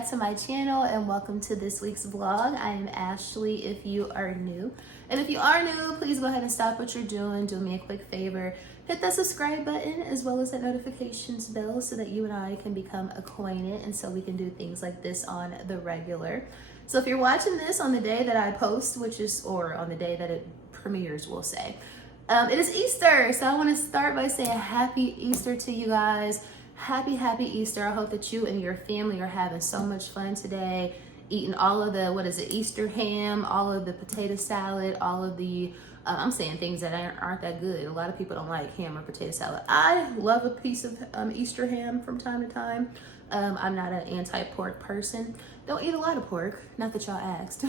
back to my channel and welcome to this week's vlog. I am Ashley if you are new. And if you are new, please go ahead and stop what you're doing. Do me a quick favor. Hit that subscribe button as well as that notifications bell so that you and I can become acquainted and so we can do things like this on the regular. So if you're watching this on the day that I post, or on the day that it premieres, we'll say, it is Easter. So I want to start by saying happy Easter to you guys. Happy Easter. I hope that you and your family are having so much fun today, eating all of the, Easter ham, all of the potato salad, all of the, I'm saying things that aren't that good. A lot of people don't like ham or potato salad. I love a piece of Easter ham from time to time. I'm not an anti-pork person. Don't eat a lot of pork, not that y'all asked.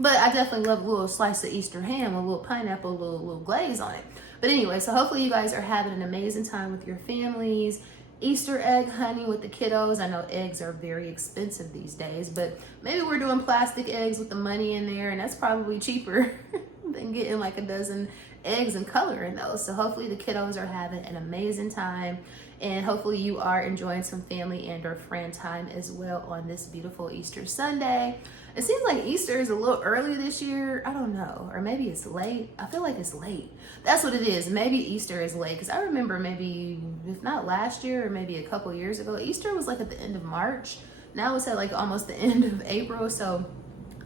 But I definitely love a little slice of Easter ham, a little pineapple, a little glaze on it. But anyway, so hopefully you guys are having an amazing time with your families. Easter egg hunting with the kiddos. I know eggs are very expensive these days, but maybe we're doing plastic eggs with the money in there, and that's probably cheaper than getting like a dozen eggs and coloring those. So hopefully the kiddos are having an amazing time, and hopefully you are enjoying some family and or friend time as well on this beautiful Easter Sunday. It seems like Easter is a little early this year. I don't know, or maybe it's late. I feel like it's late. That's what it is. Maybe Easter is late, because I remember maybe, if not last year or maybe a couple years ago, Easter was like at the end of March. Now it's at like almost the end of April. So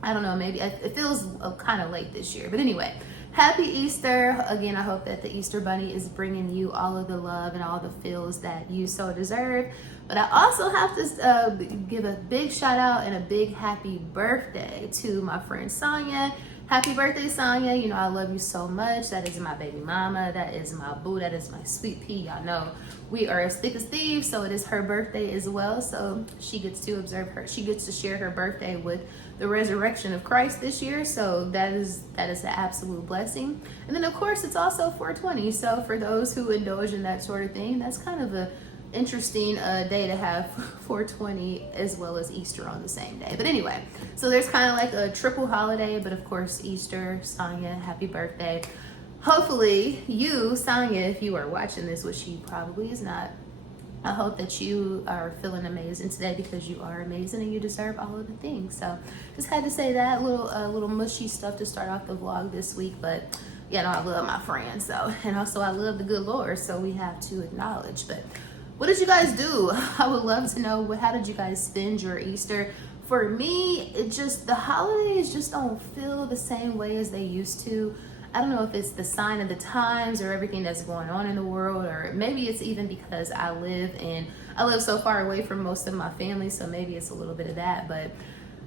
I don't know, maybe it feels kind of late this year. But anyway, happy Easter. Again, I hope that the Easter Bunny is bringing you all of the love and all the feels that you so deserve. But I also have to give a big shout out and a big happy birthday to my friend Sonia. Happy birthday, Sonia. You know I love you so much. That is my baby mama. That is my boo. That is my sweet pea. Y'all know we are as thick as thieves, so it is her birthday as well. So she gets to observe her. She gets to share her birthday with the resurrection of Christ this year. So that is an absolute blessing. And then of course it's also 420. So for those who indulge in that sort of thing, that's kind of a interesting day to have 420 as well as Easter on the same day. But anyway, so there's kind of like a triple holiday, but of course Easter. Sonia, happy birthday. Hopefully you, Sonia, if you are watching this, which she probably is not, I hope that you are feeling amazing today, because you are amazing and you deserve all of the things. So just had to say that little mushy stuff to start off the vlog this week. But you know, I love my friends, so, and also I love the good Lord, so we have to acknowledge. But what did you guys do? I would love to know, how did you guys spend your Easter? For me, the holidays just don't feel the same way as they used to. I don't know if it's the sign of the times or everything that's going on in the world, or maybe it's even because I live so far away from most of my family, so maybe it's a little bit of that.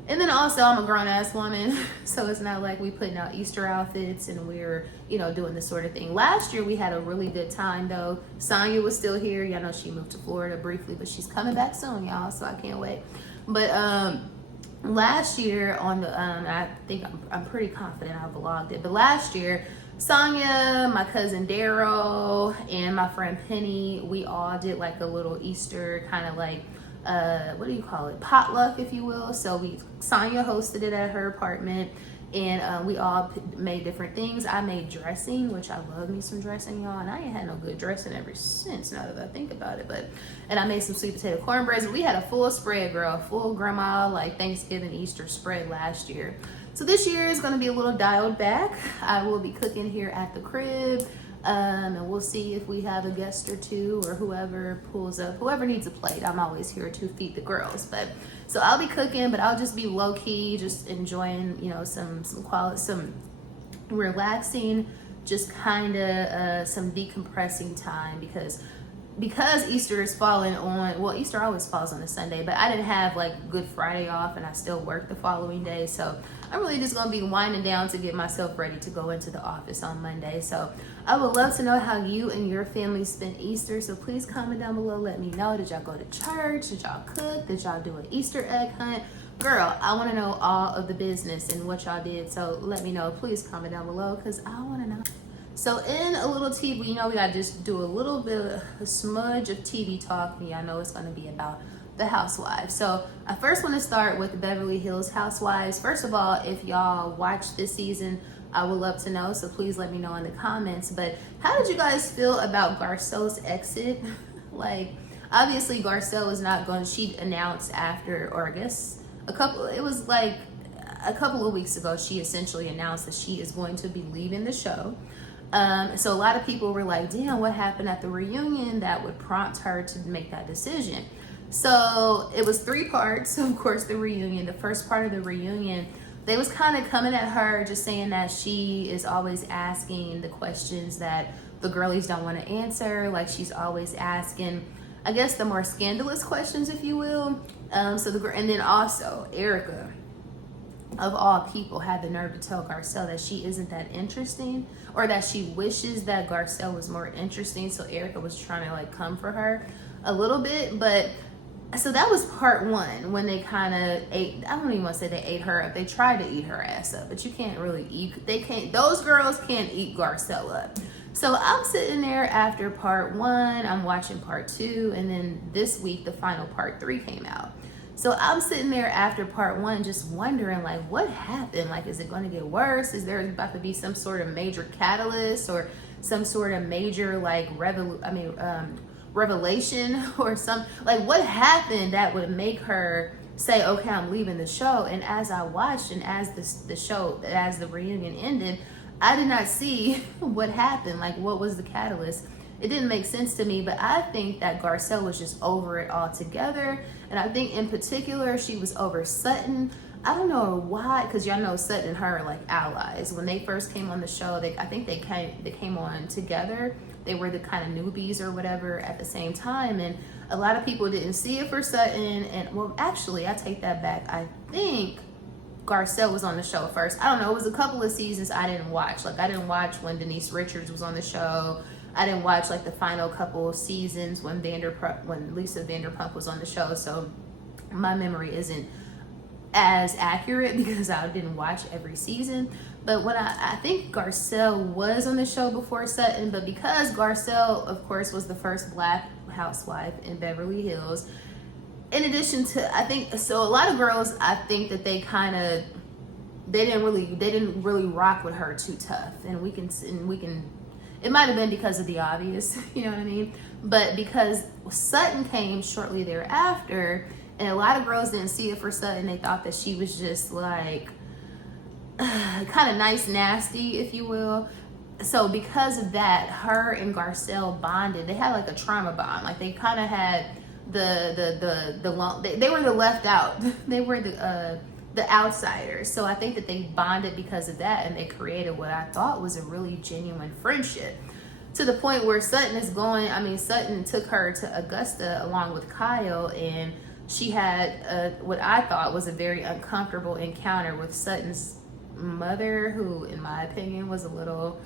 And then also I'm a grown-ass woman, so it's not like we putting out Easter outfits and we're, doing this sort of thing. Last year we had a really good time though. Sonia was still here. Y'all know she moved to Florida briefly, but she's coming back soon, y'all, so I can't wait. But last year on the, I think I'm pretty confident I vlogged it, but last year, Sonia, my cousin Daryl, and my friend Penny, we all did like a little Easter kind of like, what do you call it, potluck, if you will. So Sonia hosted it at her apartment, and we all made different things. I made dressing, which I love me some dressing, y'all, and I ain't had no good dressing ever since, now that I think about it. And I made some sweet potato cornbread. We had a full spread, girl, a full grandma like Thanksgiving Easter spread last year. So this year is going to be a little dialed back. I will be cooking here at the crib. And we'll see if we have a guest or two, or whoever pulls up, whoever needs a plate. I'm always here to feed the girls. So I'll be cooking, but I'll just be low key, just enjoying, some relaxing, just kind of some decompressing time, because Easter is falling on, well, Easter always falls on a Sunday, but I didn't have like Good Friday off, and I still work the following day. So I'm really just gonna be winding down to get myself ready to go into the office on Monday. So I would love to know how you and your family spent Easter. So please comment down below, let me know. Did y'all go to church? Did y'all cook? Did y'all do an Easter egg hunt? Girl, I wanna know all of the business and what y'all did. So let me know, please comment down below, because I wanna know. So in a little TV, we gotta just do a little bit of a smudge of TV talk. I know it's gonna be about the housewives. So I first want to start with the Beverly Hills Housewives. First of all, if y'all watch this season, I would love to know, so please let me know in the comments. But how did you guys feel about Garcel's exit? Like, obviously Garcelle is not going, she announced after, or I guess it was like a couple of weeks ago, she essentially announced that she is going to be leaving the show. So a lot of people were like, damn, what happened at the reunion that would prompt her to make that decision? So it was 3 parts, of course, the reunion. The first part of the reunion, they was kind of coming at her, just saying that she is always asking the questions that the girlies don't want to answer. Like, she's always asking, I guess, the more scandalous questions, if you will. And then also Erica, of all people, had the nerve to tell Garcelle that she isn't that interesting, or that she wishes that Garcelle was more interesting. So Erica was trying to like come for her a little bit. But so that was part 1, when they kind of ate, I don't even want to say they ate her up. They tried to eat her ass up, but you can't really eat, those girls can't eat Garcelle up. So I'm sitting there after part 1, I'm watching part 2, and then this week the final part 3 came out. So I'm sitting there after part 1 just wondering, like, what happened? Like, is it going to get worse? Is there about to be some sort of major catalyst, or some sort of major like revelation, or some, like, what happened that would make her say, okay, I'm leaving the show? And as I watched, and as the reunion ended, I did not see what happened. Like, what was the catalyst? It didn't make sense to me. But I think that Garcelle was just over it altogether. And I think in particular, she was over Sutton. I don't know why, because y'all know Sutton and her are like allies. When they first came on the show, I think they came on together. They were the kind of newbies or whatever at the same time. And a lot of people didn't see it for Sutton. And well, actually, I take that back. I think Garcelle was on the show first. I don't know. It was a couple of seasons I didn't watch. Like, I didn't watch when Denise Richards was on the show. I didn't watch like the final couple of seasons when Lisa Vanderpump was on the show. So my memory isn't as accurate because I didn't watch every season. But when I think Garcelle was on the show before Sutton, but because Garcelle, of course, was the first Black housewife in Beverly Hills, in addition to, I think, so a lot of girls, I think that they didn't really rock with her too tough. And we can, it might have been because of the obvious, you know what I mean? But because Sutton came shortly thereafter, and a lot of girls didn't see it for Sutton, they thought that she was just like, kind of nice, nasty, if you will. So because of that, her and Garcelle bonded. They had like a trauma bond. Like, they kind of had they were the left out. They were the outsiders. So I think that they bonded because of that, and they created what I thought was a really genuine friendship, to the point where Sutton took her to Augusta along with Kyle, and she had what I thought was a very uncomfortable encounter with Sutton's mother, who in my opinion was a little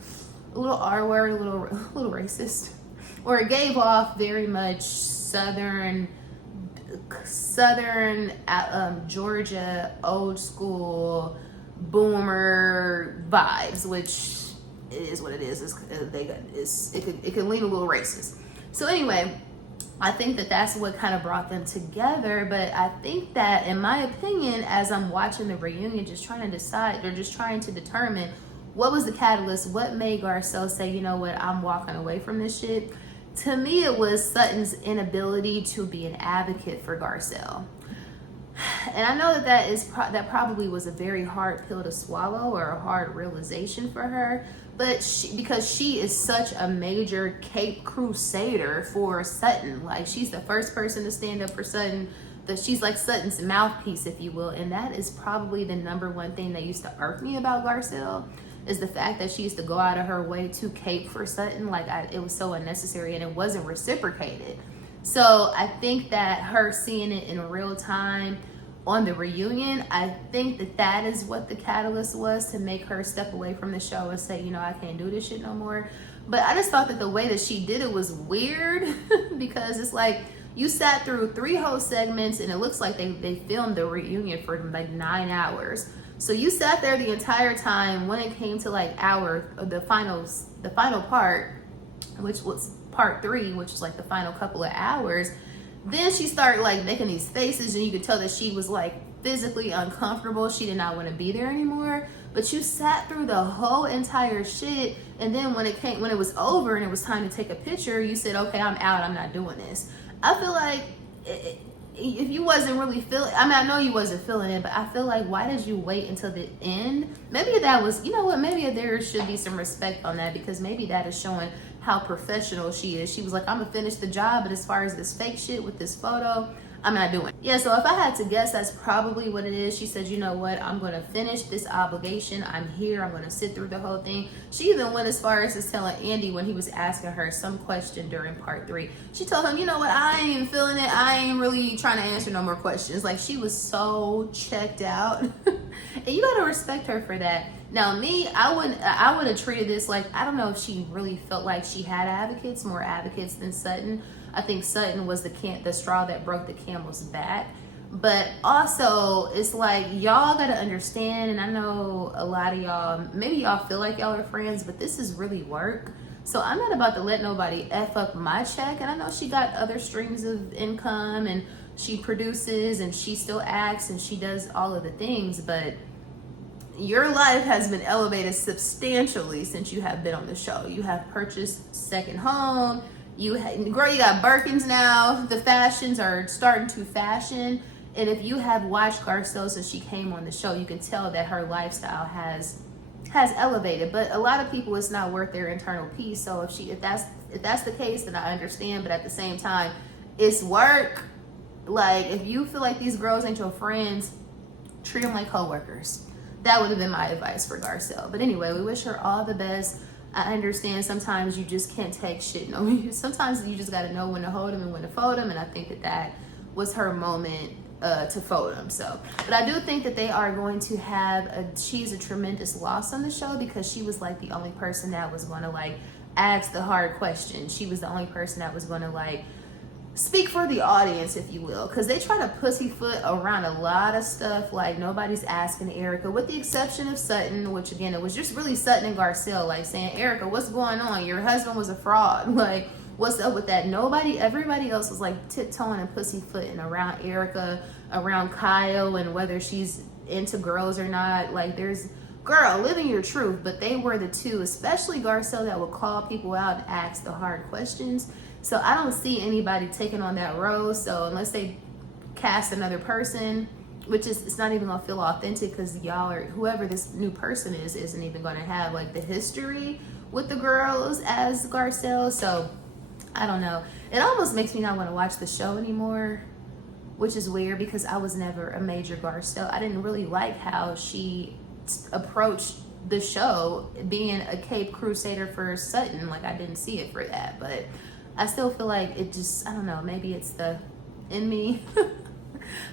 R-word, a little racist, or it gave off very much southern Georgia old school boomer vibes, which is what it is. It can lean a little racist. So anyway, I think that that's what kind of brought them together. But I think that, in my opinion, as I'm watching the reunion, just trying to determine what was the catalyst, what made Garcelle say, you know what, I'm walking away from this shit. To me, it was Sutton's inability to be an advocate for Garcelle. And I know that probably was a very hard pill to swallow, or a hard realization for her. But because she is such a major Cape Crusader for Sutton. Like, she's the first person to stand up for Sutton. She's like Sutton's mouthpiece, if you will. And that is probably the number one thing that used to irk me about Garcelle, is the fact that she used to go out of her way to cape for Sutton. Like, it was so unnecessary, and it wasn't reciprocated. So I think that her seeing it in real time on the reunion, I think that is what the catalyst was, to make her step away from the show and say, you know, I can't do this shit no more. But I just thought that the way that she did it was weird because it's like, you sat through 3 whole segments, and it looks like they filmed the reunion for like 9 hours. So you sat there the entire time. When it came to like the final part, which was part 3, which was like the final couple of hours, then she started like making these faces, and you could tell that she was like physically uncomfortable. She did not want to be there anymore. But you sat through the whole entire shit, and then when it was over and it was time to take a picture, you said, okay, I'm out, I'm not doing this. I feel like if you wasn't really feeling, I mean, I know you wasn't feeling it, but I feel like, why did you wait until the end? Maybe that was, you know what, maybe there should be some respect on that, because maybe that is showing how professional she is. She was like, I'm gonna finish the job, but as far as this fake shit with this photo, I'm not doing it. Yeah, so if I had to guess, that's probably what it is. She said, you know what, I'm gonna finish this obligation. I'm here, I'm gonna sit through the whole thing. She even went as far as to telling Andy, when he was asking her some question during part 3, she told him, you know what, I ain't even feeling it. I ain't really trying to answer no more questions. Like, she was so checked out. And you gotta respect her for that. Now me, I would have treated this like, I don't know if she really felt like she had advocates, more advocates than Sutton. I think Sutton was the straw that broke the camel's back. But also, it's like, y'all gotta understand, and I know a lot of y'all, maybe y'all feel like y'all are friends, but this is really work. So I'm not about to let nobody F up my check. And I know she got other streams of income, and she produces, and she still acts, and she does all of the things, but your life has been elevated substantially since you have been on the show. You have purchased second home. Girl, you got Birkins now. The fashions are starting to fashion. And if you have watched Garcelle since she came on the show, you can tell that her lifestyle has elevated. But a lot of people, it's not worth their internal peace. So if that's the case, then I understand. But at the same time, it's work. Like, if you feel like these girls ain't your friends, treat them like coworkers. That would have been my advice for Garcelle. But anyway, we wish her all the best. I understand sometimes you just can't take shit. No, sometimes you just got to know when to hold them and when to fold them. And I think that was her moment to fold them. So, but I do think that they are going to have she's a tremendous loss on the show, because she was like the only person that was going to like ask the hard questions. She was the only person that was going to like speak for the audience, if you will, because they try to pussyfoot around a lot of stuff. Like, nobody's asking Erica, with the exception of Sutton, which again, it was just really Sutton and Garcelle, like saying, Erica, what's going on? Your husband was a fraud. Like, what's up with that? Everybody else was like tiptoeing and pussyfooting around Erica, around Kyle, and whether she's into girls or not. Like, girl, living your truth. But they were the two, especially Garcelle, that would call people out and ask the hard questions. So I don't see anybody taking on that role. So unless they cast another person, which is, it's not even gonna feel authentic, because y'all are, whoever this new person is, isn't even gonna have like the history with the girls as Garcelle. So I don't know. It almost makes me not want to watch the show anymore, which is weird, because I was never a major Garcelle. I didn't really like how she approached the show, being a Cape Crusader for Sutton. Like, I didn't see it for that, but I still feel like it just, I don't know, maybe it's the in me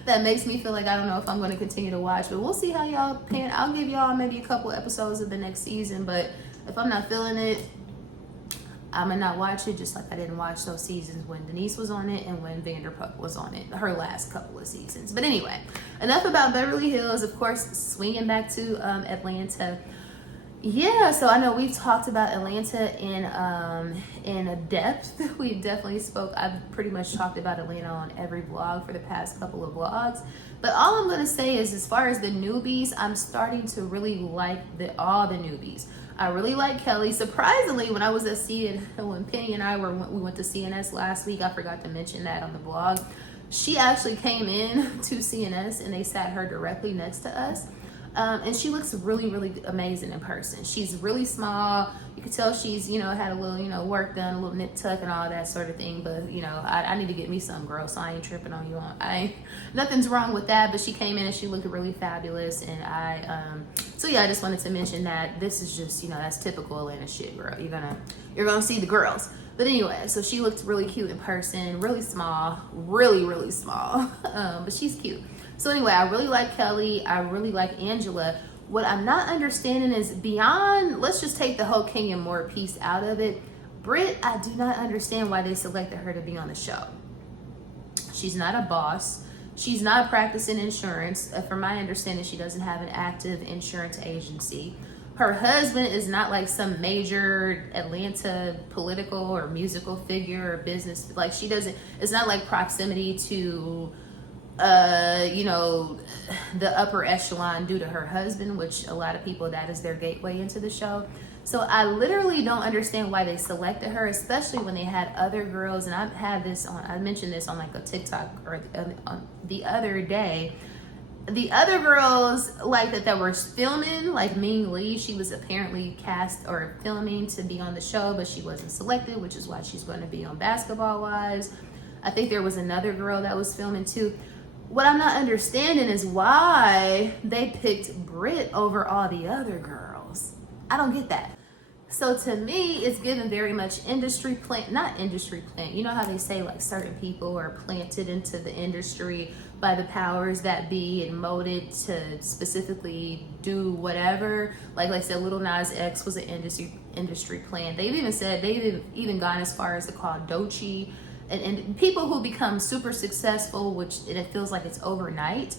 that makes me feel like I don't know if I'm going to continue to watch. But we'll see how y'all pan. I'll give y'all maybe a couple episodes of the next season, but if I'm not feeling it, I'm gonna not watch it, just like I didn't watch those seasons when Denise was on it and when Vanderpump was on it, her last couple of seasons. But anyway, enough about Beverly Hills. Of course, swinging back to Atlanta. Yeah, so I know we've talked about Atlanta in depth. We definitely spoke. I've pretty much talked about Atlanta on every vlog for the past couple of vlogs. But all I'm gonna say is, as far as the newbies, I'm starting to really like all the newbies. I really like Kelly. Surprisingly, when I was at when Penny and I we went to CNS last week, I forgot to mention that on the blog. She actually came in to CNS and they sat her directly next to us. And she looks really, really amazing in person. She's really small. You can tell she's, had a little, work done, a little nip tuck and all that sort of thing. But, I need to get me some, girl, so I ain't tripping on you. Nothing's wrong with that. But she came in and she looked really fabulous. And so yeah, I just wanted to mention that this is just, that's typical Atlanta shit, girl. You're gonna see the girls. But anyway, so she looked really cute in person, really small, really, really small. But she's cute. So anyway, I really like Kelly. I really like Angela. What I'm not understanding is, beyond, let's just take the whole King and More piece out of it. Britt, I do not understand why they selected her to be on the show. She's not a boss. She's not practicing insurance. From my understanding, she doesn't have an active insurance agency. Her husband is not like some major Atlanta political or musical figure or business. Like, she doesn't, it's not like proximity to the upper echelon due to her husband, which a lot of people, that is their gateway into the show. So I literally don't understand why they selected her, especially when they had other girls. And I had this on, I mentioned this on like a TikTok or the other day. The other girls like that were filming, like Ming Lee, she was apparently cast or filming to be on the show, but she wasn't selected, which is why she's going to be on Basketball Wives. I think there was another girl that was filming too. What I'm not understanding is why they picked Brit over all the other girls. I don't get that. So to me, it's given very much industry plant, not industry plant. You know how they say like certain people are planted into the industry by the powers that be and molded to specifically do whatever. Like I said, Lil Nas X was an industry plant. They've even gone as far as to call Doechii and people who become super successful, which it feels like it's overnight.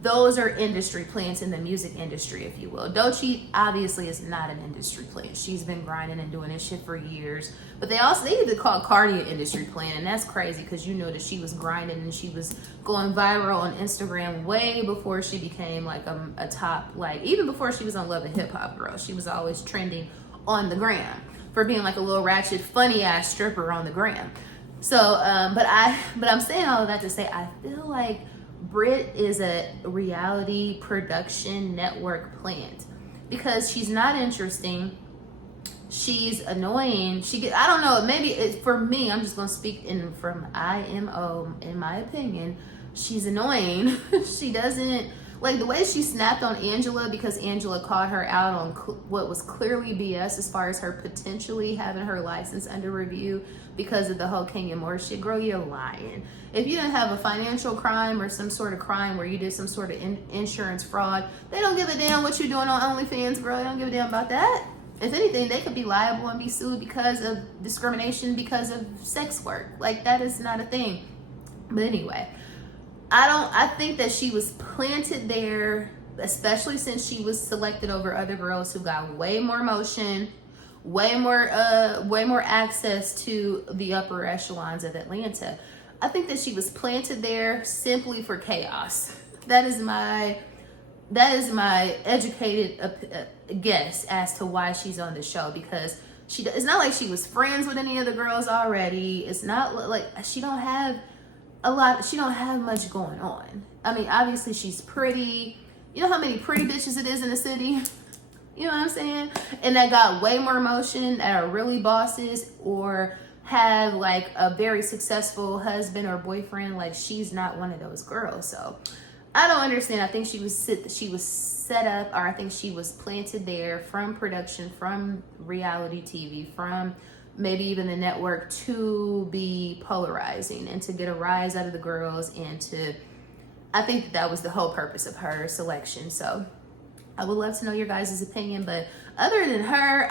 Those are industry plants in the music industry, if you will. Doechii obviously is not an industry plant. She's been grinding and doing this shit for years. But they even call Cardi an industry plant, and that's crazy because you know that she was grinding and she was going viral on Instagram way before she became like a top, like even before she was on Love and Hip Hop Girl. She was always trending on the gram for being like a little ratchet, funny ass stripper on the gram. So, but I'm saying all of that to say I feel like Brit is a reality production network plant because she's not interesting. She's annoying. I don't know, maybe for me, I'm just gonna speak from IMO, in my opinion, she's annoying. She doesn't, like the way she snapped on Angela because Angela called her out on what was clearly BS as far as her potentially having her license under review because of the whole Kenya Moore shit. Girl, you're lying. If you didn't have a financial crime or some sort of crime where you did some sort of insurance fraud, they don't give a damn what you're doing on OnlyFans, girl. They don't give a damn about that. If anything, they could be liable and be sued because of discrimination because of sex work. Like, that is not a thing. But anyway, I think that she was planted there, especially since she was selected over other girls who got way more motion, way more access to the upper echelons of Atlanta. I think that she was planted there simply for chaos. That is my educated guess as to why she's on the show, because it's not like she was friends with any of the girls already. It's not like she don't have much going on. I mean, obviously she's pretty. You know how many pretty bitches it is in the city? You know what I'm saying? And that got way more motion, that are really bosses or have like a very successful husband or boyfriend. Like, she's not one of those girls. So I don't understand. I think she was set up, or I think she was planted there from production, from reality TV, from maybe even the network to be polarizing and to get a rise out of the girls. And I think that was the whole purpose of her selection. So I would love to know your guys' opinion. But other than her,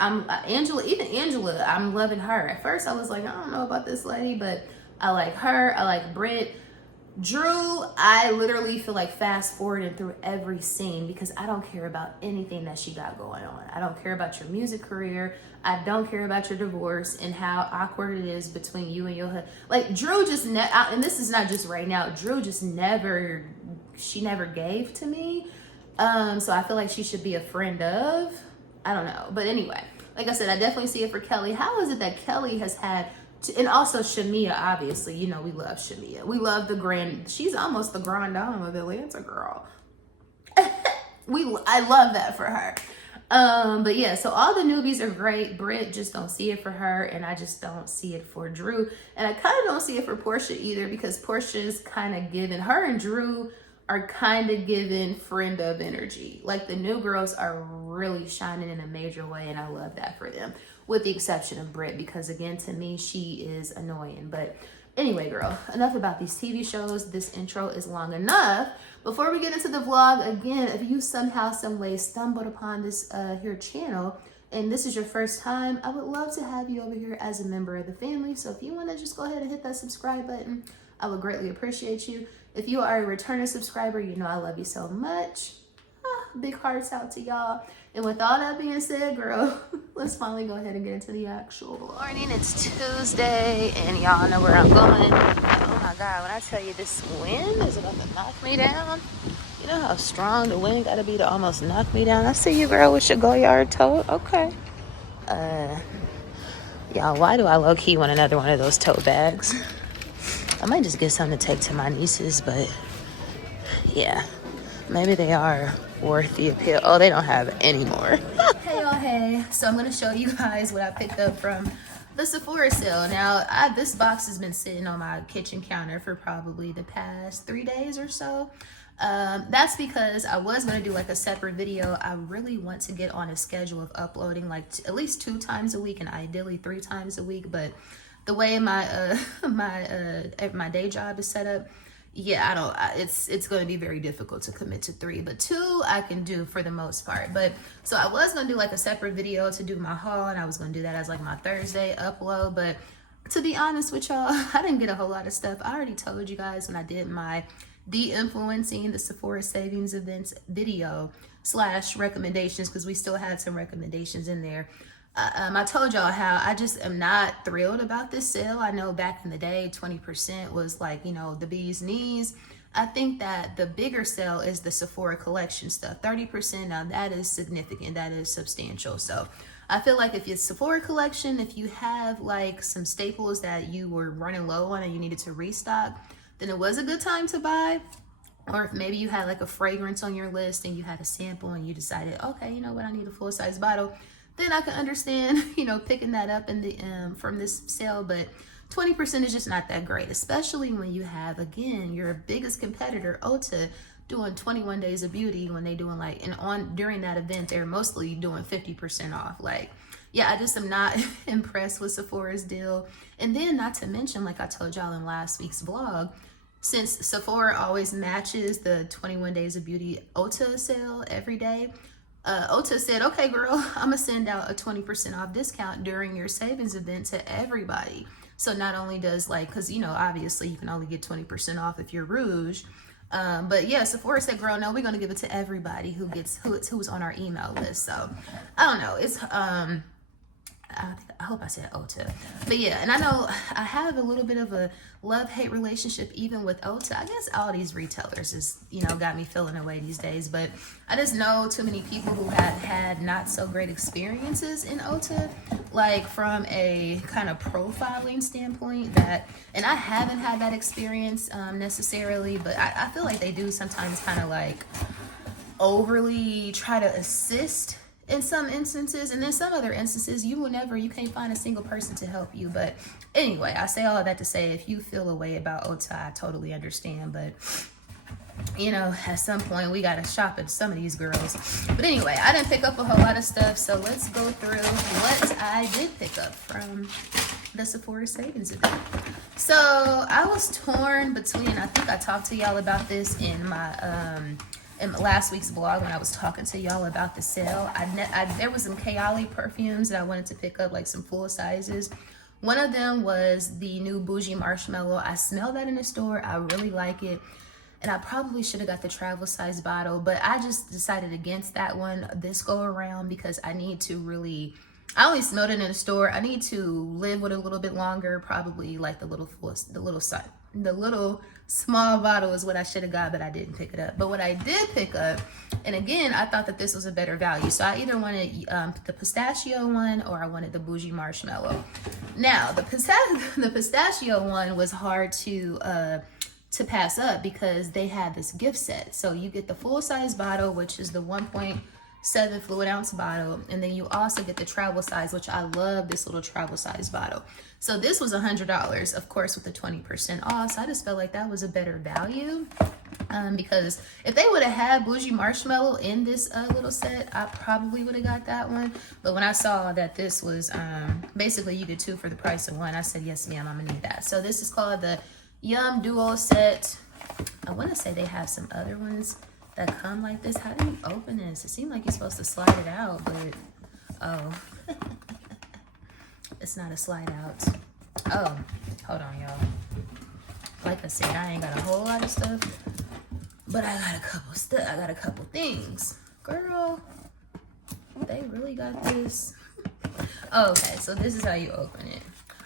Angela, I'm loving her. At first I was like, I don't know about this lady, but I like her. I like Brit. Drew, I literally feel like fast forwarding through every scene because I don't care about anything that she got going on. I don't care about your music career. I don't care about your divorce and how awkward it is between you and your husband. Like, Drew just, and this is not just right now, Drew just never gave to me. So I feel like she should be a friend of, I don't know. But anyway, like I said, I definitely see it for Kelly. How is it that Kelly has had, and also Shamia, obviously, you know, we love Shamia. We love she's almost the grand dame of Atlanta, girl. I love that for her. But yeah, so all the newbies are great. Brit, just don't see it for her, and I just don't see it for Drew. And I kind of don't see it for Portia either, because Portia's kind of giving, her and Drew are kind of giving friend of energy. Like, the new girls are really shining in a major way, and I love that for them, with the exception of Brit, because again, to me, she is annoying. But anyway, girl, enough about these TV shows. This intro is long enough. Before we get into the vlog, again, if you somehow, some way stumbled upon this here channel and this is your first time, I would love to have you over here as a member of the family. So if you want to just go ahead and hit that subscribe button, I would greatly appreciate you. If you are a returning subscriber, you know I love you so much. Big hearts out to y'all. And with all that being said, girl, let's finally go ahead and get into the actual vlog. Morning, it's Tuesday, and y'all know where I'm going. Oh my God, when I tell you this wind is about to knock me down, you know how strong the wind gotta be to almost knock me down? I see you, girl, with your go-yard tote. Okay. Y'all, why do I low-key want another one of those tote bags? I might just get something to take to my nieces, but yeah, maybe they are worth the appeal. Oh, they don't have any more. Hey y'all, hey. So I'm gonna show you guys what I picked up from the Sephora sale. Now, this box has been sitting on my kitchen counter for probably the past 3 days or so. That's because I was going to do like a separate video. I really want to get on a schedule of uploading like at least 2 times a week and ideally 3 times a week. But the way my my day job is set up, yeah, it's going to be very difficult to commit to 3, but 2 I can do for the most part. But so I was going to do like a separate video to do my haul, and I was going to do that as like my Thursday upload. But to be honest with y'all, I didn't get a whole lot of stuff. I already told you guys when I did my de-influencing the Sephora savings events video / recommendations, because we still had some recommendations in there. I told y'all how I just am not thrilled about this sale. I know back in the day, 20% was like, you know, the bee's knees. I think that the bigger sale is the Sephora collection stuff. 30%, now that is significant, that is substantial. So I feel like if it's Sephora collection, if you have like some staples that you were running low on and you needed to restock, then it was a good time to buy. Or if maybe you had like a fragrance on your list and you had a sample and you decided, okay, you know what, I need a full-size bottle, then I can understand, you know, picking that up in the from this sale. But 20% is just not that great, especially when you have, again, your biggest competitor, Ulta, doing 21 days of beauty when they doing like, and during that event, they're mostly doing 50% off. Like, yeah, I just am not impressed with Sephora's deal. And then not to mention, like I told y'all in last week's vlog, since Sephora always matches the 21 days of beauty Ulta sale every day, Ulta said, okay, girl, I'm gonna send out a 20% off discount during your savings event to everybody. So not only does like, cause you know, obviously you can only get 20% off if you're Rouge. But yeah, Sephora said, girl, no, we're gonna give it to everybody who's on our email list. So I don't know. It's, I hope I said Ulta. But yeah, and I know I have a little bit of a love-hate relationship even with Ulta. I guess all these retailers is, you know, got me feeling away these days. But I just know too many people who have had not so great experiences in Ulta, like from a kind of profiling standpoint that, and I haven't had that experience necessarily, but I feel like they do sometimes kind of like overly try to assist in some instances, and then some other instances you can't find a single person to help you. But anyway, I say all of that to say, if you feel a way about Ulta, I totally understand. But you know, at some point we gotta shop at some of these girls. But anyway, I didn't pick up a whole lot of stuff, so let's go through what I did pick up from the Sephora savings event. So I was torn between, I think I talked to y'all about this in my in last week's vlog when I was talking to y'all about the sale. There was some Kayali perfumes that I wanted to pick up, like some full sizes. One of them was the new Bougie Marshmallow. I smelled that in the store. I really like it. And I probably should have got the travel size bottle, but I just decided against that one this go around because I need to really, I only smelled it in the store. I need to live with it a little bit longer, probably like the little small bottle is what I should have got, but I didn't pick it up. But what I did pick up, and again, I thought that this was a better value. So I either wanted the pistachio one or I wanted the Bougie Marshmallow. Now, the pistachio one was hard to pass up because they had this gift set. So you get the full-size bottle, which is the 1.7 fluid ounce bottle, and then you also get the travel size, which I love this little travel size bottle. So this was $100, of course, with the 20% off. So I just felt like that was a better value because if they would have had Bougie Marshmallow in this little set, I probably would have got that one. But when I saw that this was basically you get 2 for the price of 1, I said, yes, ma'am, I'm gonna need that. So this is called the Yum Duo Set. I want to say they have some other ones that come like this. How do you open this? It seemed like you're supposed to slide it out, but oh. It's not a slide out. Oh, hold on, y'all. Like I said, I ain't got a whole lot of stuff, but I got a couple stuff. I got a couple things. Girl, they really got this. Okay, so this is how you open it.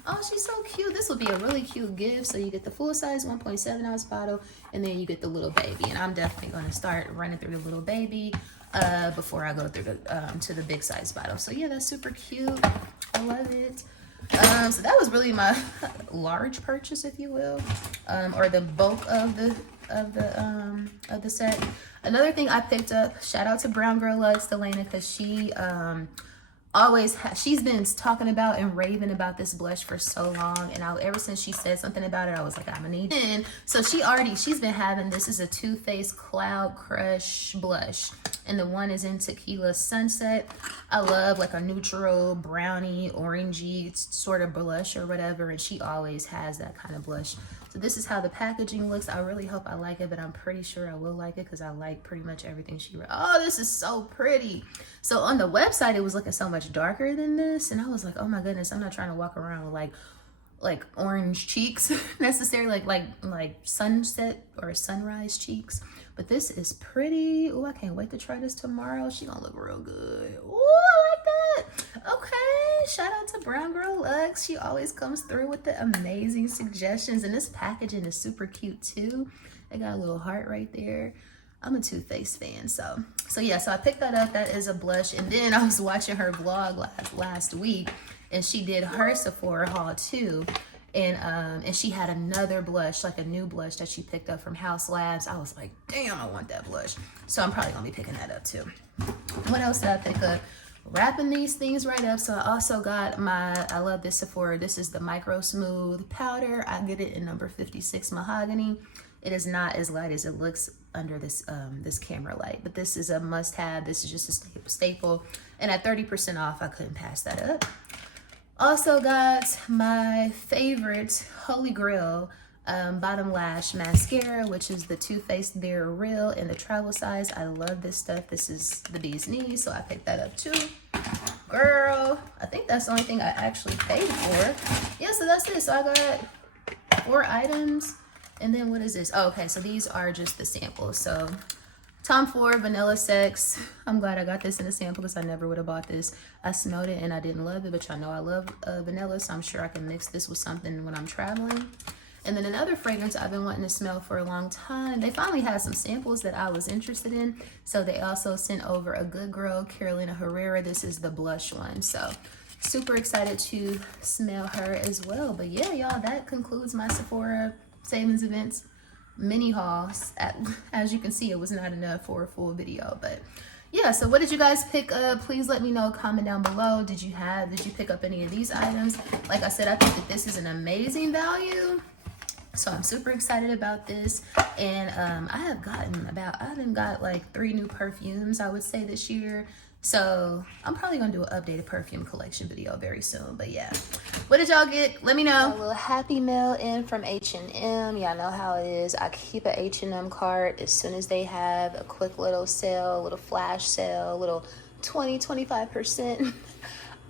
Oh, she's so cute. This will be a really cute gift. So you get the full size 1.7 ounce bottle, and then you get the little baby. And I'm definitely going to start running through the little baby. before I go through the to the big size bottle. So yeah, that's super cute. I love it. So that was really my large purchase, if you will, or the bulk of the set. Another thing I picked up, shout out to Brown Girl Luxe, Delana, because she she's been talking about and raving about this blush for so long, and ever since she said something about it, I was like, I'm gonna need it. So she's been having this. Is a Too Faced Cloud Crush blush, and the one is in Tequila Sunset. I love like a neutral brownie orangey sort of blush or whatever, and she always has that kind of blush. So this is how the packaging looks. I really hope I like it, but I'm pretty sure I will like it because I like pretty much everything she wrote. Oh, this is so pretty. So on the website, it was looking so much darker than this, and I was like, oh my goodness, I'm not trying to walk around with like orange cheeks necessarily, like sunset or sunrise cheeks. But this is pretty. Oh, I can't wait to try this tomorrow. She gonna look real good. Oh, I like that. Okay, shout out to Brown Girl Luxe. She always comes through with the amazing suggestions, and this packaging is super cute too. They got a little heart right there. I'm a Too Faced fan, so yeah. So I picked that up. That is a blush, and then I was watching her vlog last week, and she did her Sephora haul too. And she had another blush, like a new blush that she picked up from House Labs. I was like, damn, I want that blush. So I'm probably gonna be picking that up too. What else did I pick up? Wrapping these things right up. So I also got I love this Sephora. This is the Micro Smooth Powder. I get it in number 56 Mahogany. It is not as light as it looks under this this camera light, but this is a must-have. This is just a staple. And at 30% off, I couldn't pass that up. Also got my favorite Holy Grail bottom lash mascara, which is the Too Faced Bare Real in the travel size. I love this stuff. This is the bee's knees, so I picked that up too. Girl, I think that's the only thing I actually paid for. Yeah, so that's it. So I got 4 items. And then what is this? Oh, okay, so these are just the samples. So Tom Ford Vanilla Sex. I'm glad I got this in a sample because I never would have bought this. I smelled it and I didn't love it, but y'all know I love vanilla, so I'm sure I can mix this with something when I'm traveling. And then another fragrance I've been wanting to smell for a long time. They finally had some samples that I was interested in, so they also sent over a Good Girl Carolina Herrera. This is the blush one, so super excited to smell her as well. But yeah, y'all, that concludes my Sephora savings events mini hauls. As you can see, it was not enough for a full video, but yeah. So what did you guys pick up? Please let me know, comment down below. Did you pick up any of these items? Like I said, I think that this is an amazing value, so I'm super excited about this. And I done got like 3 new perfumes, I would say, this year. So I'm probably gonna do an updated perfume collection video very soon. But yeah, what did y'all get? Let me know. A little happy mail in from H&M. Y'all know how it is. I keep an H&M cart as soon as they have a quick little sale, a little flash sale, a little 20-25%.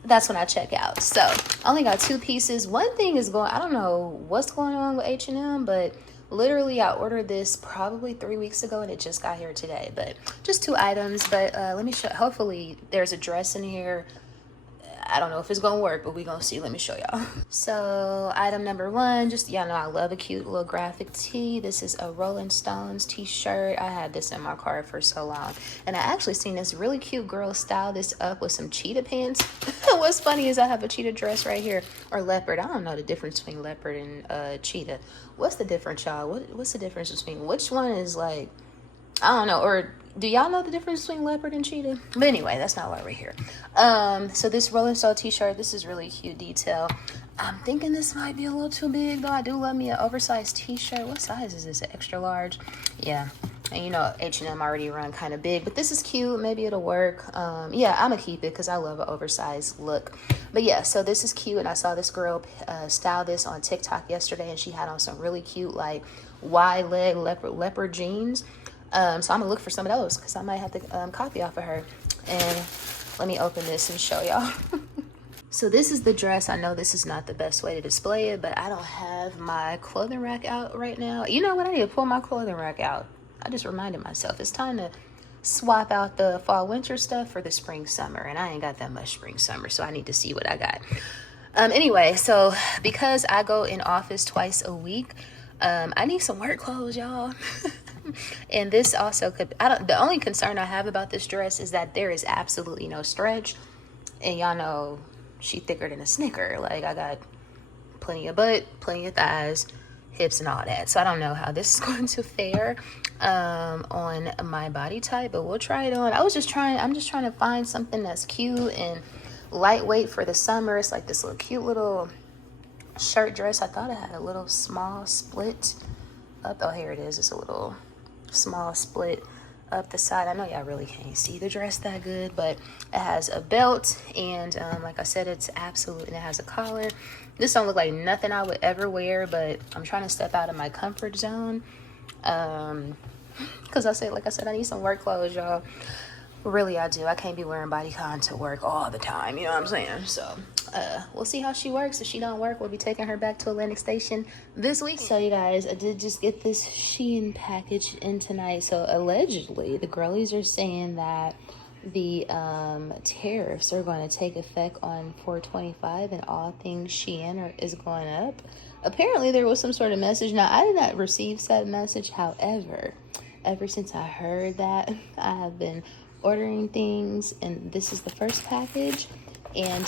That's when I check out. So I only got 2 pieces. One thing is I don't know what's going on with H&M, but literally I ordered this probably 3 weeks ago and it just got here today. But just 2 items. But let me show. Hopefully there's a dress in here. I don't know if it's gonna work, but we gonna see. Let me show y'all. So item number 1, just y'all know I love a cute little graphic tee. This is a Rolling Stones t-shirt. I had this in my car for so long, and I actually seen this really cute girl style this up with some cheetah pants. What's funny is I have a cheetah dress right here, or leopard. I don't know the difference between leopard and cheetah. What's the difference, y'all? What's the difference between which one is like, I don't know, or do y'all know the difference between leopard and cheetah? But anyway, that's not why we're here. So this Rolling Stone t-shirt, this is really cute detail. I'm thinking this might be a little too big though. I do love me an oversized t-shirt. What size is this? An extra large? Yeah. And you know, H&M already run kind of big, but this is cute. Maybe it'll work. Yeah, I'm gonna keep it because I love an oversized look. But yeah, so this is cute, and I saw this girl style this on TikTok yesterday, and she had on some really cute like wide leg leopard jeans. So I'm gonna look for some of those because I might have to copy off of her. And let me open this and show y'all. So this is the dress. I know this is not the best way to display it, but I don't have my clothing rack out right now. You know what? I need to pull my clothing rack out. I just reminded myself it's time to swap out the fall winter stuff for the spring summer, and I ain't got that much spring summer, so I need to see what I got. Anyway, so because I go in office twice a week, I need some work clothes, y'all. And this also could, the only concern I have about this dress is that there is absolutely no stretch. And y'all know she thicker than a Snicker. Like, I got plenty of butt, plenty of thighs, hips, and all that. So I don't know how this is going to fare on my body type, but we'll try it on. I'm just trying to find something that's cute and lightweight for the summer. It's like this little cute little shirt dress. I thought it had a little small split up. Oh, here it is. It's a little small split up the side. I know y'all really can't see the dress that good, but it has a belt, and like I said, it's absolute, and it has a collar. This don't look like nothing I would ever wear, but I'm trying to step out of my comfort zone, because like I said, I need some work clothes, y'all. Really, I do. I can't be wearing bodycon to work all the time, you know what I'm saying? So we'll see how she works. If she don't work, we'll be taking her back to Atlantic Station this week. So you guys, I did just get this Shein package in tonight. So allegedly, the girlies are saying that the tariffs are going to take effect on 4/25, and all things Shein is going up. Apparently, there was some sort of message. Now, I did not receive said message. However, ever since I heard that, I have been ordering things, and this is the first package. And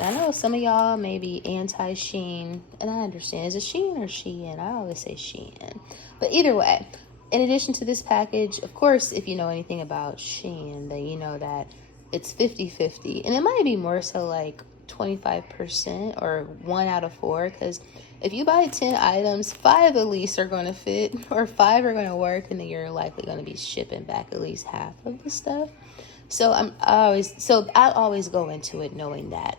I know some of y'all may be anti-Shein, and I understand. Is it Shein or Shein? I always say Shein. But either way, in addition to this package, of course, if you know anything about Shein, then you know that it's 50-50. And it might be more so like 25% or 1 out of 4, because if you buy 10 items, 5 at least are going to fit, or 5 are going to work, and then you're likely going to be shipping back at least half of the stuff. So I always go into it knowing that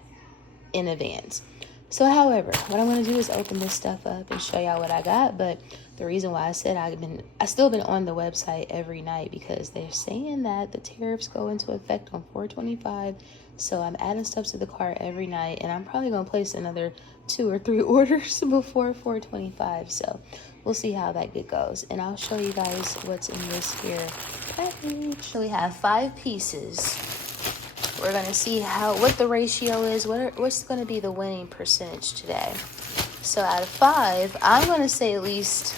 in advance. So however, what I'm going to do is open this stuff up and show y'all what I got. But the reason why I said I still been on the website every night, because they're saying that the tariffs go into effect on 4/25. So I'm adding stuff to the cart every night, and I'm probably going to place another 2 or 3 orders before 4/25. So we'll see how that goes, and I'll show you guys what's in this here package. So we have 5 pieces. We're going to see what the ratio is, what's going to be the winning percentage today. So out of 5, I'm going to say at least,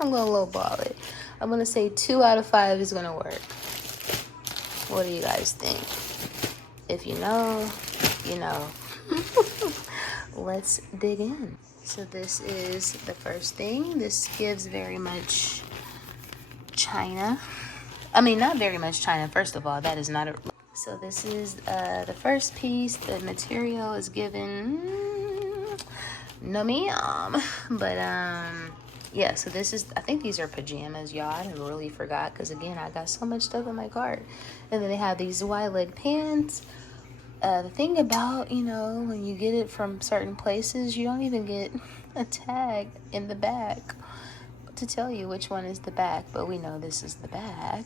I'm going to lowball it. I'm going to say 2 out of 5 is going to work. What do you guys think? If you know, you know. Let's dig in. So this is the first thing. This gives very much China. I mean, not very much China. First of all, that is not a... So this is the first piece. The material is given no ma'am. But yeah, so this is, I think these are pajamas, y'all. I really forgot, because again, I got so much stuff in my cart. And then they have these wide leg pants. The thing about, you know, when you get it from certain places, you don't even get a tag in the back to tell you which one is the back, but we know this is the back.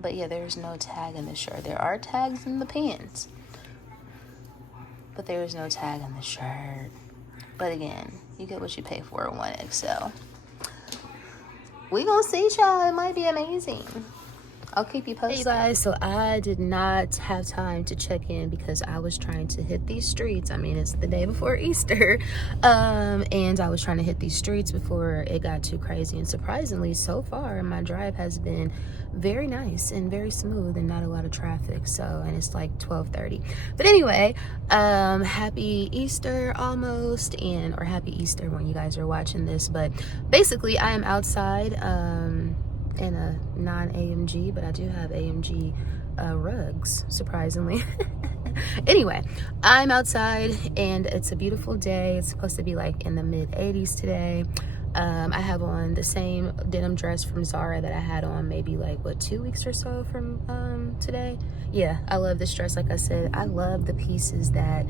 But yeah, there's no tag in the shirt. There are tags in the pants, but there is no tag in the shirt. But again, you get what you pay for in 1XL. We gonna see, y'all. It might be amazing. I'll keep you posted. Hey guys, so I did not have time to check in because I was trying to hit these streets. I mean, it's the day before Easter, and I was trying to hit these streets before it got too crazy. And surprisingly, so far, my drive has been very nice and very smooth and not a lot of traffic. So, and it's like 12:30. But anyway, happy Easter almost, or happy Easter when you guys are watching this. But basically, I am outside, in a non-AMG, but I do have AMG rugs, surprisingly. Anyway, I'm outside and it's a beautiful day. It's supposed to be like in the mid-80s today. I have on the same denim dress from Zara that I had on maybe like, what, 2 weeks or so from today? Yeah, I love this dress. Like I said, I love the pieces that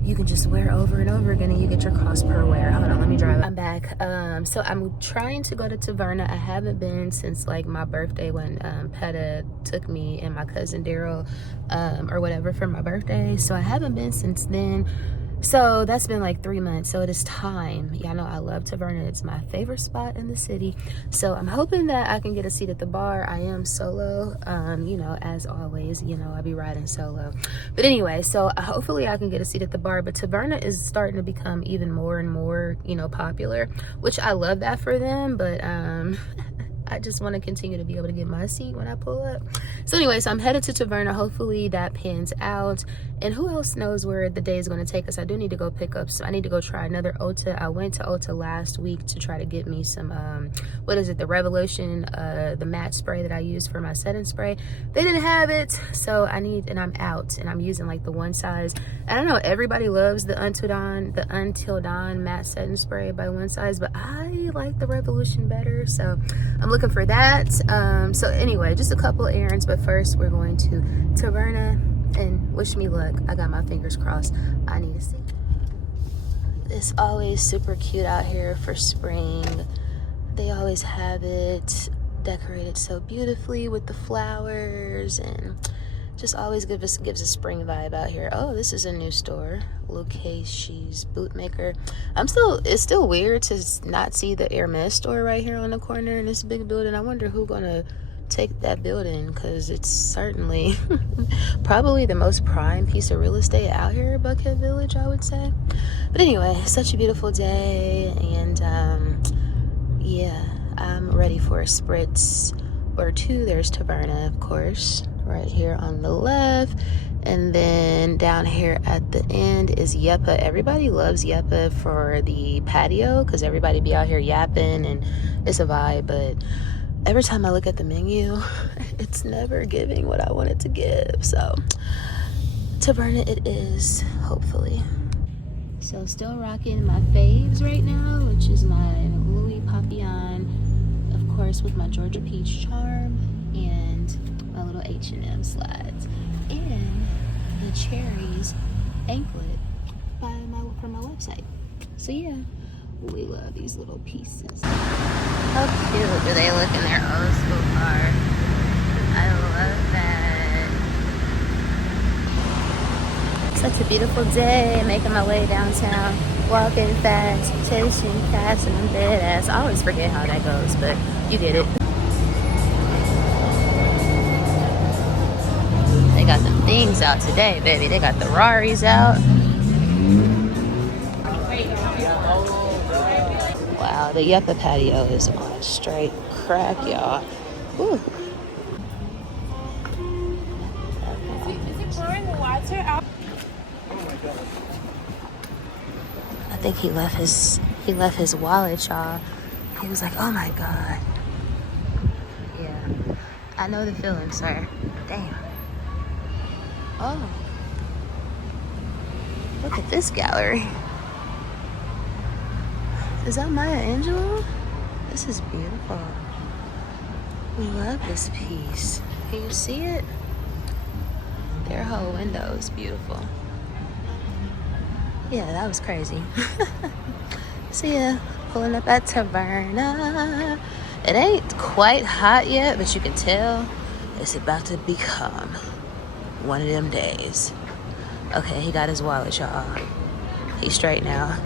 you can just wear over and over again and you get your cost per wear. Hold on, let me drive. I'm back. So I'm trying to go to Taverna. I haven't been since like my birthday when Peta took me and my cousin Daryl or whatever for my birthday. So I haven't been since then. So that's been like 3 months. So it is time. Y'all know I love Taverna. It's my favorite spot in the city. So I'm hoping that I can get a seat at the bar. I am solo. You know, as always, you know, I be riding solo. But anyway, so hopefully I can get a seat at the bar. But Taverna is starting to become even more and more, you know, popular, which I love that for them. But I just want to continue to be able to get my seat when I pull up. So anyway, so I'm headed to Taverna. Hopefully that pans out. And who else knows where the day is going to take us. I do need to go pick up, so I need to go try another Ulta. I went to Ulta last week to try to get me some, what is it, the Revolution, the matte spray that I use for my setting spray. They didn't have it, so I need, and I'm out, and I'm using like the one size. I don't know, everybody loves the Until Dawn matte setting spray by One Size, but I like the Revolution better, so I'm looking for that. So anyway, just a couple of errands, but first we're going to Taverna, and wish me luck. I got my fingers crossed. I need to see. It's always super cute out here for spring. They always have it decorated so beautifully with the flowers, and just always gives a spring vibe out here. Oh, this is a new store, Lucchese's Bootmaker. It's still weird to not see the Hermes store right here on the corner in this big building. I wonder who's gonna take that building, because it's certainly probably the most prime piece of real estate out here at Buckhead Village, I would say. But anyway, such a beautiful day, and yeah, I'm ready for a spritz or two. There's Taverna, of course, right here on the left, and then down here at the end is Yeppa. Everybody loves Yeppa for the patio because everybody be out here yapping and it's a vibe, but every time I look at the menu, it's never giving what I want it to give. So Taverna it is, hopefully. So still rocking my faves right now, which is my Louis Papillon, of course, with my Georgia Peach charm and my little H&M slides, and the Cherries anklet from my website. So yeah, we love these little pieces. How cute do they look in their old school car? I love that. Such a beautiful day, making my way downtown, walking fast, chasing cats, and I'm dead ass. I always forget how that goes, but you get it. They got them things out today, baby. They got the Raris out. Wow, the Yeppa patio is on straight crack, y'all. Woo. Is it pouring the water out? I think he left his wallet, y'all. He was like, oh my God. Yeah. I know the feeling, sir. Damn. Oh. Look at this gallery. Is that Maya Angelou? This is beautiful. We love this piece. Can you see it? Their whole window is beautiful. Yeah, that was crazy. So yeah, pulling up at Taverna. It ain't quite hot yet, but you can tell it's about to become one of them days. Okay, he got his wallet, y'all. He's straight now.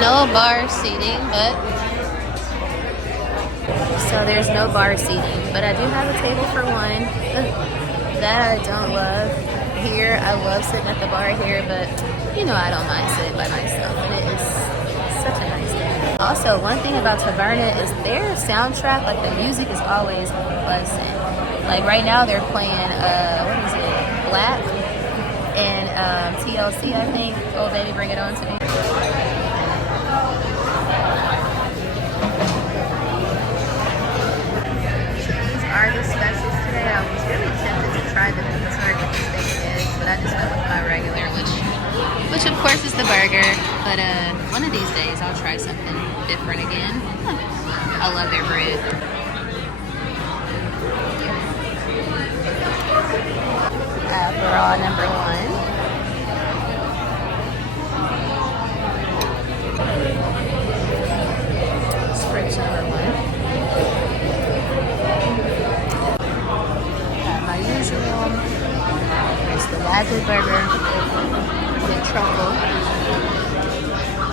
No bar seating, but so there's no bar seating, but I do have a table for one. That I don't love. Here, I love sitting at the bar here, but you know I don't mind sitting by myself, and it is such a nice day. Also, one thing about Taverna is their soundtrack, like the music is always pleasant. Like right now they're playing, what is it, Black and TLC, I think. Oh baby, bring it on to me. Are the specials today? I was really tempted to try the pizza or get the steak and eggs, but I just went with my regular, which of course is the burger. But one of these days I'll try something different again. I love their bread. Aperol number 1. Spritz number 1. Usual. There's the Wagyu burger with truffle.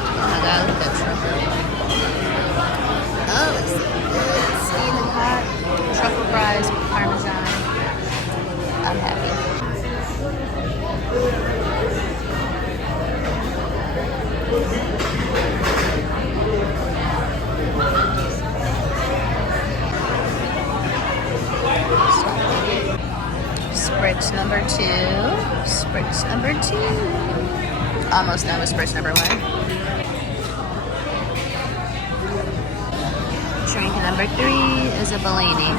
Oh my God, look at that truffle. Oh, it's so good. Steaming hot. Spritz number 2. Spritz number 2. Almost done with spritz number 1. Drink number 3 is a Bellini.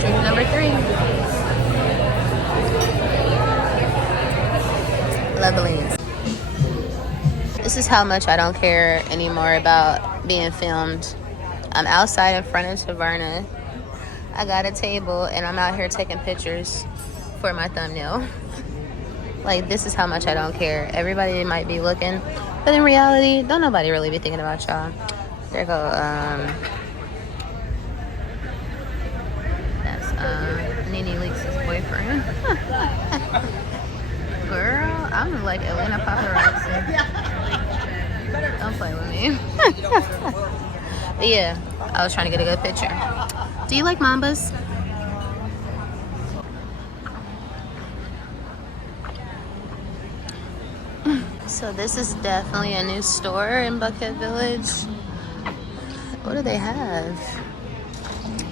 Drink number 3. Love Bellinis. This is how much I don't care anymore about being filmed. I'm outside in front of Sephora. I got a table and I'm out here taking pictures for my thumbnail. Like, this is how much I don't care. Everybody might be looking, but in reality, don't nobody really be thinking about y'all. There go, that's Nene Leaks' boyfriend. Girl, I'm like Atlanta paparazzi. Don't play with me. But yeah, I was trying to get a good picture. Do you like Mambas? So this is definitely a new store in Buckhead Village. What do they have?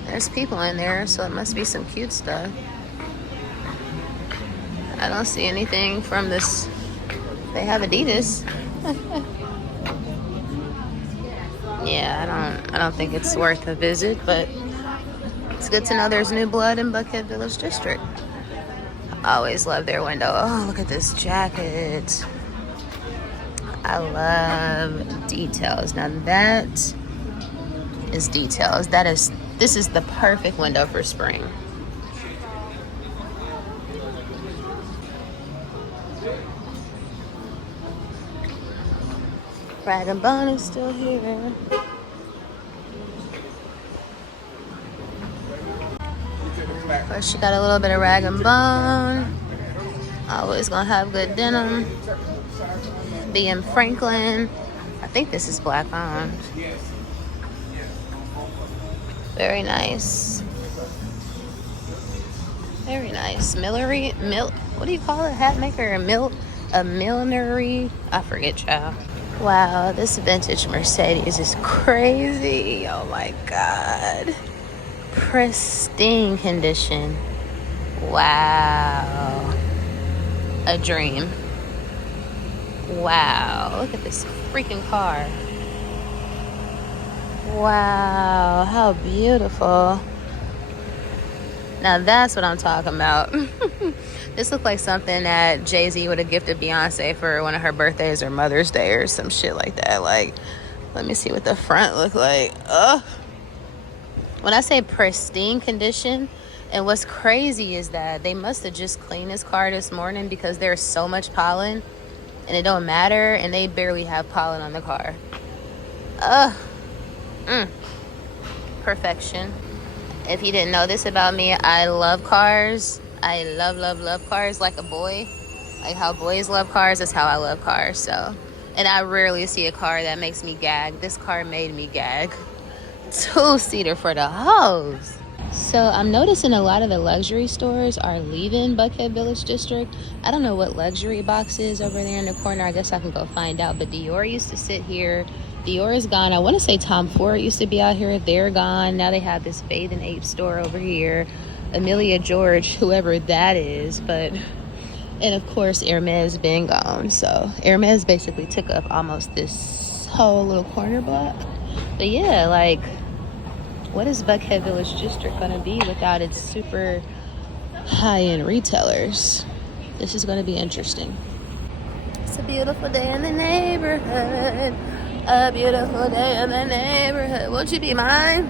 There's people in there, so it must be some cute stuff. I don't see anything from this. They have Adidas. Yeah, I don't think it's worth a visit, but it's good to know there's new blood in Buckhead Village District. I always love their window. Oh, look at this jacket. I love details. Now that is details. This is the perfect window for spring. Rag and Bone is still here. Of course, she got a little bit of Rag and Bone. Always gonna have good denim. B.M. Franklin. I think this is black on. Very nice. Very nice. What do you call it? Hat maker? A millinery? I forget, child. Wow, this vintage Mercedes is crazy. Oh my God. Pristine condition. Wow. A dream. Wow, look at this freaking car. Wow, how beautiful. Now that's what I'm talking about. This looked like something that Jay-Z would have gifted Beyonce for one of her birthdays or Mother's Day or some shit like that. Like, let me see what the front look like. Ugh. When I say pristine condition, and what's crazy is that they must have just cleaned this car this morning because there's so much pollen and it don't matter, and they barely have pollen on the car. Ugh. Perfection. If you didn't know this about me, I love cars. I love cars like a boy. Like how boys love cars, that's how I love cars. So, and I rarely see a car that makes me gag. This car made me gag. 2-seater for the hoes. So I'm noticing a lot of the luxury stores are leaving Buckhead Village District. I don't know what luxury box is over there in the corner. I guess I can go find out. But Dior used to sit here. Dior is gone. I want to say Tom Ford used to be out here. They're gone. Now they have this Bathe and Ape store over here. Amelia George, whoever that is. But, and of course, Hermes been gone. So Hermes basically took up almost this whole little corner block. But yeah, like, what is Buckhead Village District going to be without its super high-end retailers? This is going to be interesting. It's a beautiful day in the neighborhood. A beautiful day in the neighborhood. Won't you be mine?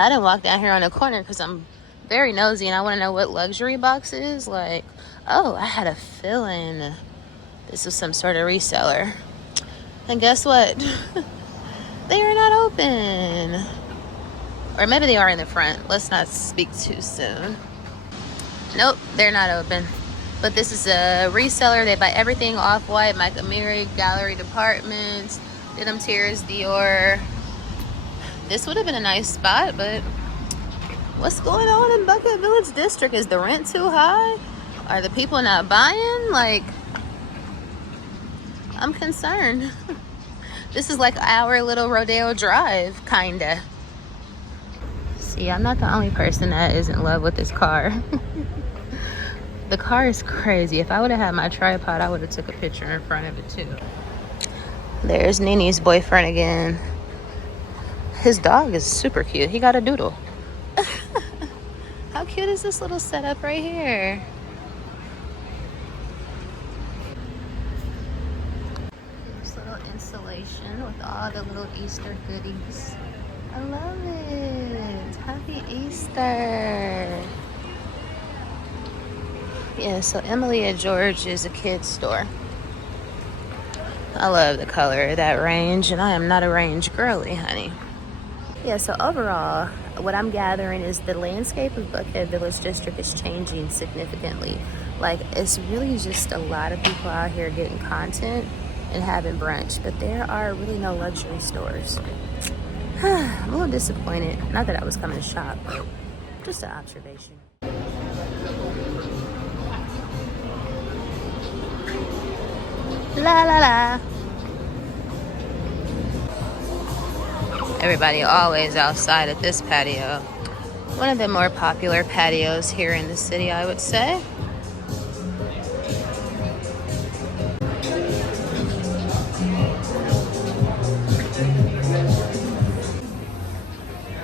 I didn't walk down here on the corner because I'm very nosy and I want to know what luxury box is. Like, oh, I had a feeling this was some sort of reseller. And guess what? They are not open. Or maybe they are in the front. Let's not speak too soon. Nope, they're not open. But this is a reseller. They buy everything Off-White, Micah Mary, Gallery Departments, Denim Tears, Dior. This would have been a nice spot, but What's going on in Buckhead Village District? Is the rent too high? Are the people not buying? Like, I'm concerned. This is like our little Rodeo Drive, kinda. See, I'm not the only person that is in love with this car. The car is crazy. If I would have had my tripod, I would have took a picture in front of it too. There's Nini's boyfriend again. His dog is super cute. He got a doodle. How cute is this little setup right here? This little installation with all the little Easter goodies. I love it. Happy Easter. Yeah, so Emily at George is a kid's store. I love the color of that range, and I am not a range girly, honey. Yeah, so overall, what I'm gathering is the landscape of Buckhead Village District is changing significantly. Like, it's really just a lot of people out here getting content and having brunch, but there are really no luxury stores. I'm a little disappointed. Not that I was coming to shop, but just an observation. La la la. Everybody always outside at this patio. One of the more popular patios here in the city, I would say.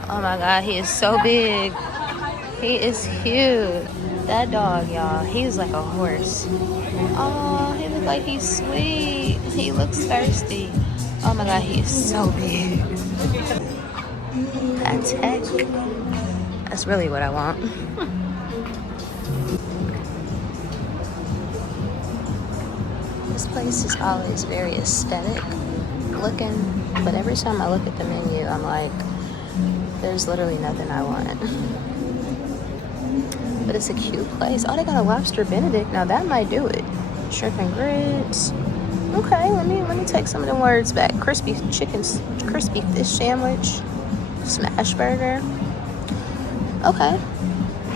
Oh my God, he is so big. He is huge. That dog, y'all, he's like a horse. Oh, he looks like he's sweet. He looks thirsty. Oh my God, he is so big. That's heck. That's really what I want. This place is always very aesthetic looking, but every time I look at the menu, I'm like, there's literally nothing I want. But it's a cute place. Oh, they got a lobster Benedict. Now that might do it. Shrimp and grits. Okay, let me take some of the words back. Crispy fish sandwich, smash burger. Okay,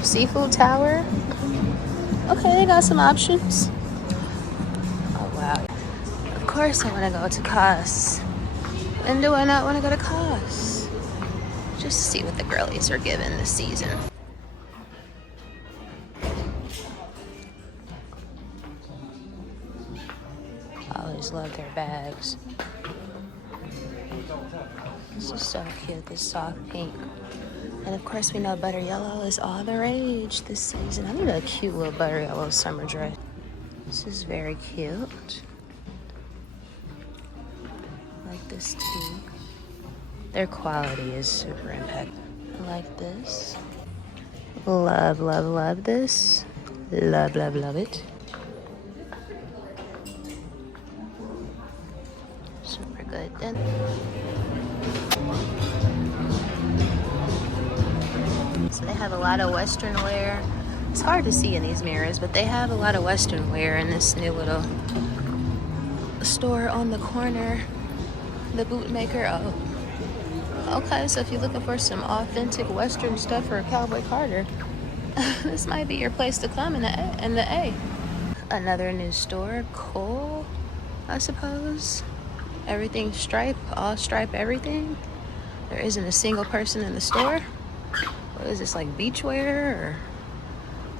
seafood tower. Okay, they got some options. Oh wow. Of course, I want to go to COS. And do I not want to go to COS? Just to see what the girlies are giving this season. I always love their bags. This is so cute, this soft pink. And of course we know butter yellow is all the rage this season. I need a cute little butter yellow summer dress. This is very cute. I like this too. Their quality is super impeccable. I like this. Love, love, love this. Love, love, love it. Super good. Then so they have a lot of Western wear. It's hard to see in these mirrors, but they have a lot of Western wear in this new little store on the corner. The Bootmaker. Oh. Okay, so if you're looking for some authentic Western stuff for a Cowboy Carter, this might be your place to come in the A. Another new store, Cole, I suppose. Everything stripe, all stripe everything. There isn't a single person in the store. What is this, like beachwear or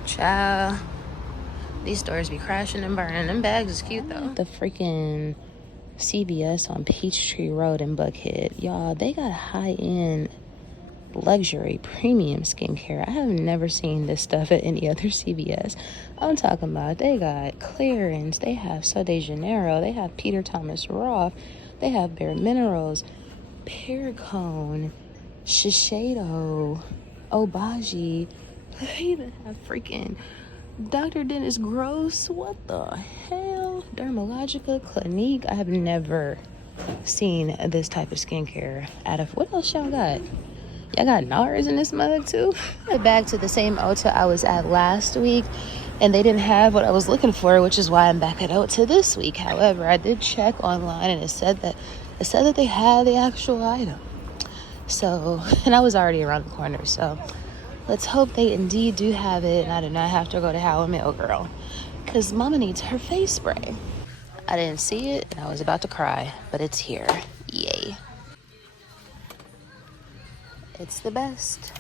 child? These stores be crashing and burning. Them bags is cute though. The freaking CVS on Peachtree Road in Buckhead. Y'all, they got high-end luxury premium skincare. I have never seen this stuff at any other CVS. I'm talking about they got Clarins, they have Sol de Janeiro, they have Peter Thomas Roth, they have Bare Minerals, Pericone, Shiseido, Obagi. They even have freaking Dr. Dennis Gross. What the hell? Dermalogica, Clinique. I have never seen this type of skincare out of. What else y'all got? Y'all got NARS in this mug too? Back to the same Ulta I was at last week, and they didn't have what I was looking for, which is why I'm back at Ulta this week. However, I did check online, and it said that they had the actual item. So, and I was already around the corner, so Let's hope they indeed do have it and I do not have to go to How I Met a Girl, because mama needs her face spray. I didn't see it and I was about to cry, but it's here. Yay. It's the best.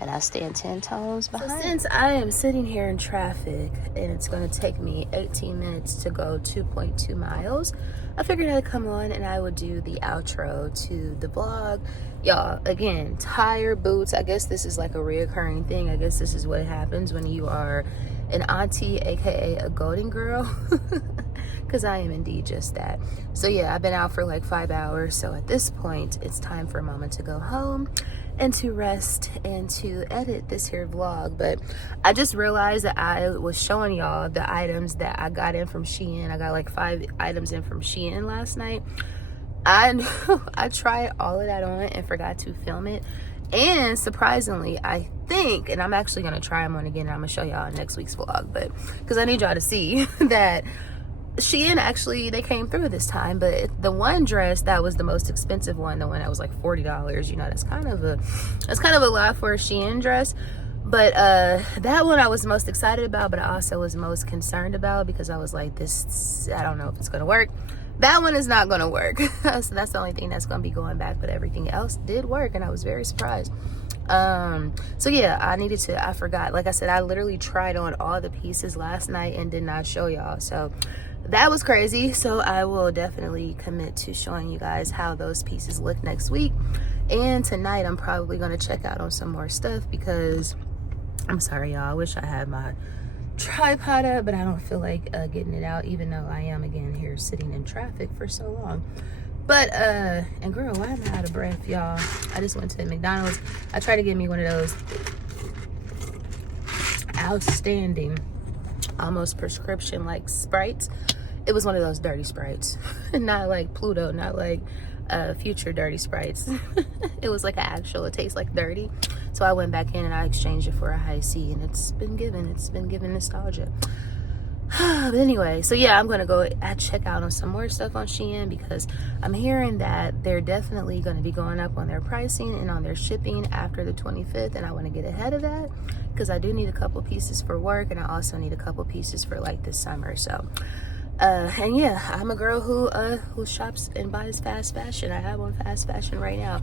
And I stand 10 toes behind. So since I am sitting here in traffic and it's going to take me 18 minutes to go 2.2 miles, I figured I'd come on and I would do the outro to the vlog. Y'all, again, tire, boots, I guess this is like a reoccurring thing. I guess this is what happens when you are an auntie, aka a golden girl. Because I am indeed just that. So yeah, I've been out for like 5 hours. So at this point, it's time for mama to go home and to rest and to edit this here vlog. But I just realized that I was showing y'all the items that I got in from Shein. I got like 5 items in from Shein last night. I tried all of that on and forgot to film it. And surprisingly, I think, and I'm actually gonna try them on again and I'm gonna show y'all in next week's vlog, but because I need y'all to see that Shein actually, they came through this time. But the one dress that was the most expensive one, the one that was like $40, you know, that's kind of a lot for a Shein dress. But that one I was most excited about, but I also was most concerned about because I was like, this, I don't know if it's gonna work. That one is not gonna work. So that's the only thing that's gonna be going back, but everything else did work and I was very surprised. So yeah, I forgot, like I said, I literally tried on all the pieces last night and did not show y'all, so that was crazy. So I will definitely commit to showing you guys how those pieces look next week. And tonight I'm probably going to check out on some more stuff because I'm sorry y'all, I wish I had my tripod up, but I don't feel like getting it out, even though I am again here sitting in traffic for so long. But and girl, why am I out of breath, y'all? I just went to McDonald's. I tried to get me one of those outstanding, almost prescription like Sprites. It was one of those dirty Sprites. Not like Pluto, not like future dirty Sprites. It was like an actual, it tastes like dirty. So I went back in and I exchanged it for a high C, and it's been given nostalgia. But anyway, so yeah, I'm gonna go check out on some more stuff on Shein because I'm hearing that they're definitely going to be going up on their pricing and on their shipping after the 25th, and I want to get ahead of that because I do need a couple pieces for work, and I also need a couple pieces for like this summer. So and yeah, I'm a girl who shops and buys fast fashion. I have on fast fashion right now.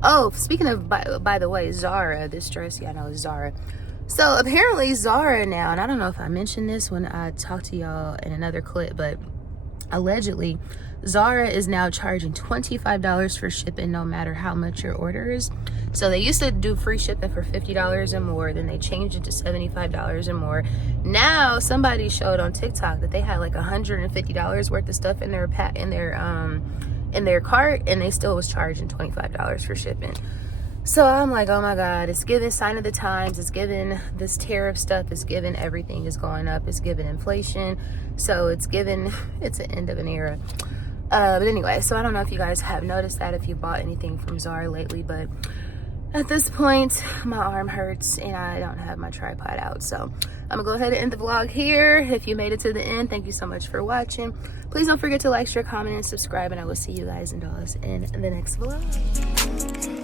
Oh, speaking of, by the way, Zara, this dress, yeah, I know is Zara. So apparently Zara now, and I don't know if I mentioned this when I talked to y'all in another clip, but allegedly Zara is now charging $25 for shipping no matter how much your order is. So they used to do free shipping for $50 or more, then they changed it to $75 or more. Now somebody showed on TikTok that they had like $150 worth of stuff in their cart, and they still was charging $25 for shipping. So I'm like, oh my God, it's giving sign of the times. It's giving this tariff stuff. It's giving everything is going up. It's giving inflation. So it's an end of an era. But anyway, so I don't know if you guys have noticed that, if you bought anything from Zara lately, but at this point, my arm hurts and I don't have my tripod out. So I'm gonna go ahead and end the vlog here. If you made it to the end, thank you so much for watching. Please don't forget to like, share, comment, and subscribe, and I will see you guys and dolls in the next vlog.